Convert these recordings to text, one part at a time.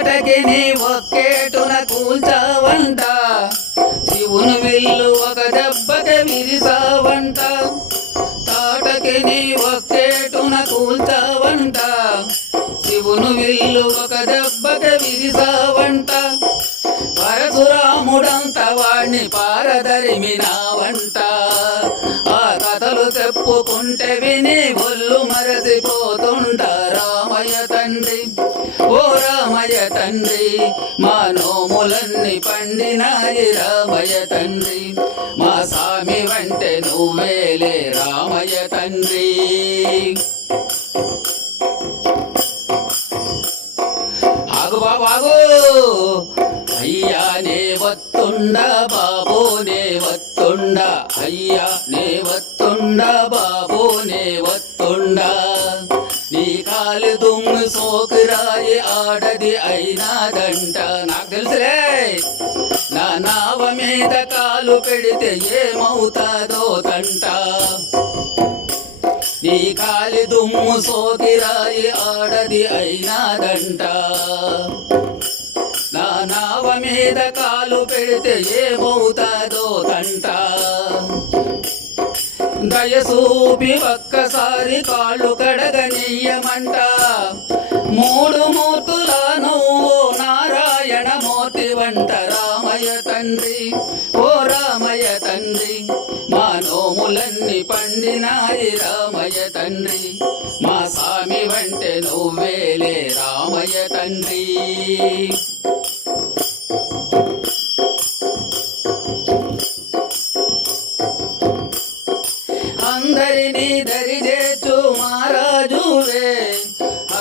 తాటకి నీ ఒక్కేటున కూల్చావంట. శివుని విల్లు ఒక దెబ్బకి విరిసావంట. తాటకి నీ ఒక్కేటున కూల్చావంట. శివుని విల్లు ఒక దెబ్బకి విరిసావంట. పరశురాముడంత వాణ్ణి పారదరిమినావంట. ఆ కథలు చెప్పుకుంటే విని ఒళ్ళు మరసిపోతుంట రామయ్య తండ్రి. ఓ రామయ్య తండ్రి మా నోములన్నీ పండినాయి రామయ్య తండ్రి. మా స్వామి వంటే నువ్వేలే రామయ్య తండ్రి. ఆగు బాబు ఆగు. అయ్యా నే వత్తుండ బాబు నే వత్తుండ అయ్యా నే వత్తుండ కాలు దుమ్ము సోకురాయి ఆడది అయినాదంట. నాకు తెలుసులే నా నావ మీద కాలు పెడితే ఏమవుతాదో తంట. నీ కాలి దుమ్ము సోకిరాయి ఆడది అయినాదంట. నా నావ మీద కాలు పెడితే ఏమవుతాదో తంట. దయసూపి ఒక్కసారి కాళ్ళు కడగనీయమంట మూడు మూర్తుల నారాయణ మూర్తి వంట రామయ్య తండ్రి. ఓ రామయ్య తండ్రి మా నోములన్నీ పండినాయి రామయ్య తండ్రి. మా స్వామి వంటే నువ్వేలే రామయ్య తండ్రి. అందరినీ దరిచేచు మహారాజువే.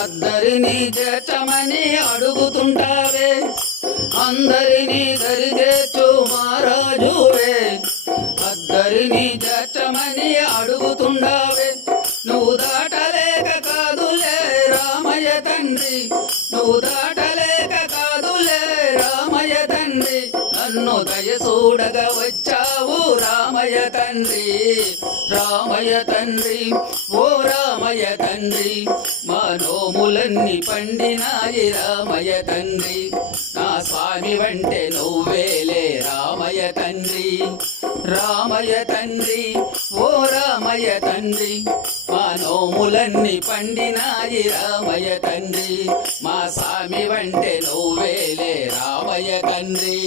అద్దరిని చేర్చమని అడుగుతుంటావే. అందరినీ దరిచేచు మహారాజువే. అద్దరిని చేర్చమని అడుగుతుండావే నువ్వు దాటలేక కాదులే రామయ్య తండ్రి. నువ్వు దాటలే చూడగా వచ్చావు రామయ్య తండ్రి రామయ్య తండ్రి ఓ రామయ్య తండ్రి. మా నోములన్నీ పండినాయి రామయ్య తండ్రి. నా స్వామి వంటే నువ్వేలే రామయ్య తండ్రి. రామయ్య తండ్రి ఓ రామయ్య తండ్రి. మా నోములన్నీ పండినాయి రామయ్య తండ్రి. మా స్వామి వంటే నువ్వేలే రామయ్య తండ్రి